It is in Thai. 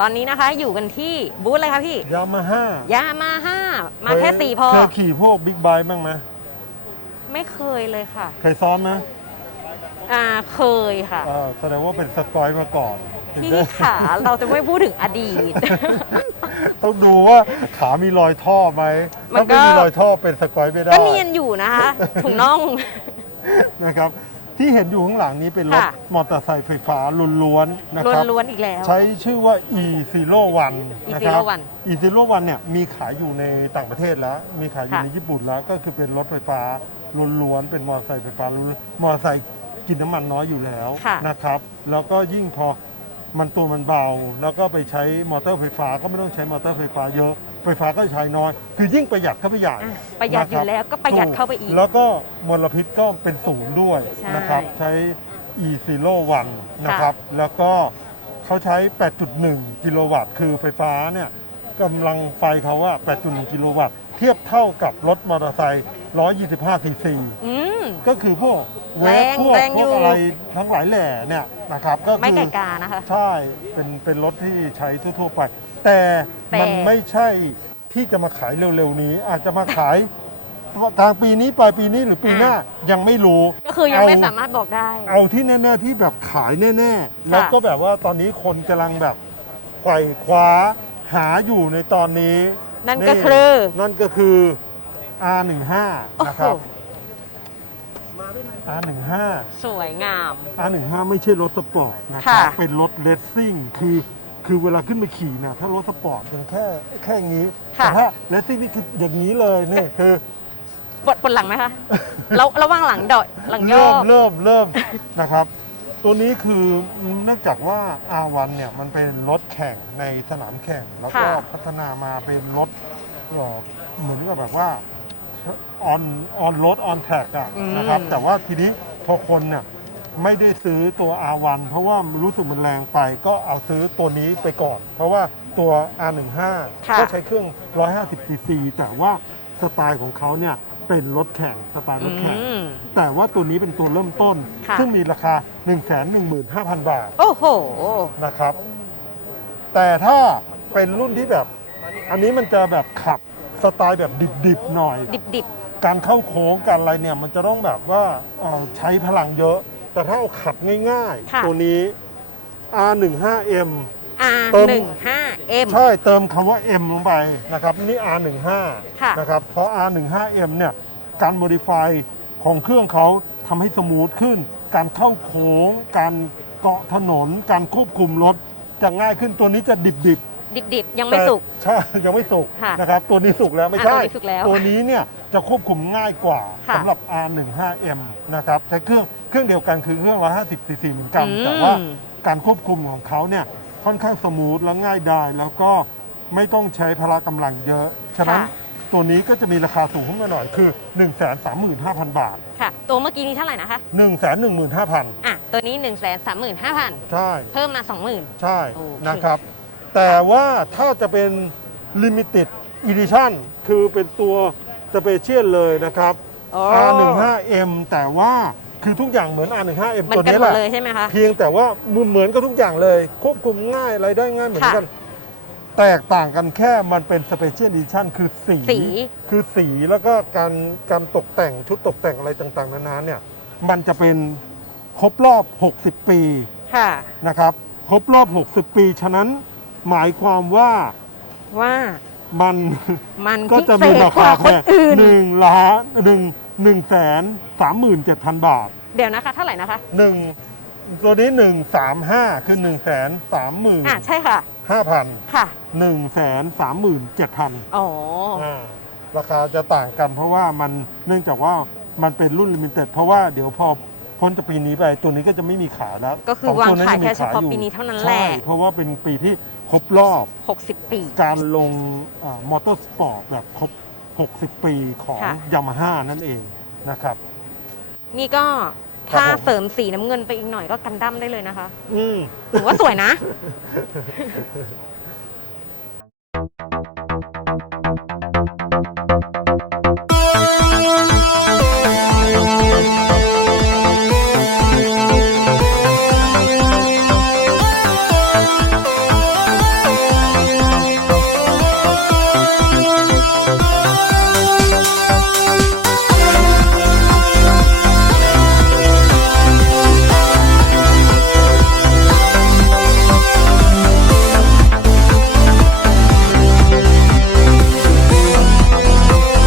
ตอนนี้นะคะอยู่กันที่บูธอะไรคะพี่ยามาฮ่ายามาฮ่ามาแค่สี่พอ เคยขี่พวกบิ๊กไบค์บ้างไหมไม่เคยเลยค่ะ เคยซ้อมไหมอ่าเคยค่ะ อ่าแสดงว่าเป็นสกอยมาก่อนถึงพี่ได้ ขาเราจะไม่พูดถึงอดีต ต้องดูว่าขามีรอยท่อไหมมันก็ถ้าไม่มีรอยท่อเป็นสกอยไม่ได้ก็เนียนอยู่นะคะถุงน่อง นะครับ ที่เห็นอยู่ข้างหลังนี้เป็นรถค่ะ มอเตอร์ไซค์ไฟฟ้าล้วนๆนะล้ครับวนๆอีกแล้ว ใช้ชื่อว่า e 0 1 นะครับ E01 e 0 1 เนี่ยมีขายอยู่ในต่างประเทศแล้ว มีขายอยู่ค่ะ ในญี่ปุ่นแล้ว ก็คือเป็นรถไฟฟ้าล้วนๆเป็นมอเตอร์ไซค์ไฟฟ้าล้วนๆมอเตอร์ไซค์กินน้ำมันน้อยอยู่แล้วค่ะนะครับ แล้วก็ยิ่งพอมันตัวมันเบา แล้วก็ไปใช้มอเตอร์ไฟฟ้าก็ไม่ต้องใช้มอเตอร์ไฟฟ้าเยอะ ไฟฟ้าก็ใช้น้อย คือยิ่งประหยัดเข้าไปใหญ่อะประหยัดอยู่แล้วก็ประหยัดเข้าไปอีกแล้วก็มลพิษก็เป็นศูนย์ด้วยใช่นะครับ ใช้ e 0 1นะครับ แล้วก็เขาใช้ 8.1 กิโลวัตต์ คือไฟฟ้าเนี่ยกำลังไฟเขาว่า 8.1 กิโลวัตต์ เทียบเท่ากับรถมอเตอร์ไซค์125ซีซี อืม ก็คือพวกเวแรฟงพวกแรงพอยู่ วกอะไรทั้งหลายแหล่เนี่ยนะครับก็ไม่คืไก่อกานะคะ ใช่เป็นเป็นรถที่ใช้ทั่วๆไป แต่แต่ มันไม่ใช่ที่จะมาขายเร็วๆนี้ อาจจะมาขายทางปีนี้ปลายปีนี้หรือปีหน้ายังไม่รู้ ก็คือยังไม่เาสามารถบอกได้ เอาที่แน่ๆที่แบบขายแน่ๆ แล้วก็แบบว่าตอนนี้คนกำลังแบบไขว่คว้าหาอยู่ในตอนนี้นั่นก็คือ นั่นก็คือ R15 โอ้นะโหครับ R15 สวยงาม R15 ไม่ใช่รถสปอร์ตนะครับค่ะเป็นรถเลสซิ่งคือ คือเวลาขึ้นไปขี่นะถ้ารถสปอร์ตยังแค่แค่นี้ค่ะ แต่ถ้าเลสซิ่งนี่คืออย่างนี้เลยนี่คือปวดปวดหลังไหมคะเราระว่างหลังดอยหลังโยเริ่มกเริ่มเริ่ม นะครับ ตัวนี้คือเนื่องจากว่า R1 เนี่ยมันเป็นรถแข่งในสนามแข่ง แล้วก็ค่ะ พัฒนามาเป็นรถเอ่อเหมือนกับแบบว่าออนออนรถออนแท็กอะนะครับ แต่ว่าทีนี้พอคนเนี่ย ไม่ได้ซื้อตัว R1 เพราะว่ารู้สึกมันแรงไป ก็เอาซื้อตัวนี้ไปก่อน เพราะว่าตัว R15 ค่ะ ก็ใช้เครื่อง 150 cc แต่ว่าสไตล์ของเขาเนี่ยเป็นรถแข่งสไตล์รถแข่ง อืม แต่ว่าตัวนี้เป็นตัวเริ่มต้น ค่ะ ซึ่งมีราคา 115,000 บาท โอ้โห นะครับ แต่ถ้าเป็นรุ่นที่แบบ อันนี้มันจะแบบขับสไตล์แบบดิบๆหน่อย ดิบดิบการเข้าโค้งการอะไรเนี่ยมันจะต้องแบบว่าเอ่อใช้พลังเยอะ แต่ถ้าเอาขับง่ายค่ะ ๆ ตัวนี้ R15M R เติมหนึ่งห้า M ใช่เติมคำว่า M ลงไปนะครับนี่ R15 ค่ะ นะครับเพราะ R15M เนี่ยการโมดิฟายของเครื่องเขาทำให้สมูทขึ้น การเข้าโค้ง การเกาะถนน การควบคุมรถจะง่ายขึ้นตัวนี้จะดิบดิบดิบดิบยังไม่สุกใช่ ยังไม่สุกค่ะนะครับตัวนี้สุกแล้วไม่ใช่อะตัวนี้สุกแล้ว ตัวนี้เนี่ย จะควบคุมง่ายกว่าค่ะสำหรับ R15M นะครับใช้เครื่องเครื่องเดียวกันคือเครื่อง 150 cc เหมือนกัน อืม แต่ว่าการควบคุมของเขาเนี่ยค่อนข้างสมูทและง่ายได้แล้วก็ไม่ต้องใช้พละกำลังเยอะ ฉะนั้นค่ะตัวนี้ก็จะมีราคาสูงขึ้นมาหน่อยคือ 135,000 บาท ค่ะ ตัวเมื่อกี้นี้เท่าไหร่นะคะ 115,000 อะ ตัวนี้ 1 3 5 0 0 0ใช่เพิ่มมา 20,000 ใช่โอเค นะครับ แต่ว่าถ้าจะเป็น Limited Edition คือเป็นตัว สเปเชียลเลยนะครับ โอ้ R15M แต่ว่าคือทุกอย่างเหมือน R15M มันตัวกันนี้หมแหดละ เลยใช่ไหมคะ เพียงแต่ว่ามันเหมือนกับทุกอย่างเลย ควบคุมง่ายอะไรได้ง่ายเหมือนกัน แตกต่างกันแค่มันเป็นสเปเชียล i ิชั่นคือสี สี คือสีแล้วก็การการตกแต่งชุดตกแต่งอะไรต่างๆ นานาเนี่ย มันจะเป็นครบรอบ 60 ปีค่ะ นะครับ ครบรอบ 60 ปี ฉะนั้นหมายความว่าว่า มันมันก็พิจะเศมีษรากว่าคาคนแค่อื่นหนึ่งล้านหนึ่งหนึ่งแสนสามหมื่นเจ็ดพันบาท เดี๋ยวนะคะเท่าไหร่นะคะหนึ่งตัวนี้หนึ่งสามห้าคือหนึ่งแสนสามหมื่นอะใช่ค่ะห้าพันค่ะหนึ่งแสนสามหมื่นเจ็ดพันอ๋อราคาจะต่างกันเพราะว่ามันเนื่องจากว่ามันเป็นรุ่นลิมิเต็ดเพราะว่าเดี๋ยวพอ พ้นจากปีนี้ไปตัวนี้ก็จะไม่มีขายแล้วก็คือสวางตัวนั้นขายจะมีแค่เฉพาะอยู่ปีนี้เท่านั้นแหละใช่เพราะว่าเป็นปีที่ครบรอบ 60 ปี การลงมอเตอร์สปอร์ตแบบครบ 60 ปีของค่ะยามาฮ่านั่นเองนะครับ นี่ก็ครับถ้าผมเสริมสีน้ำเงินไปอีกหน่อยก็กันดั้มได้เลยนะคะ อืมถือว่าสวยนะ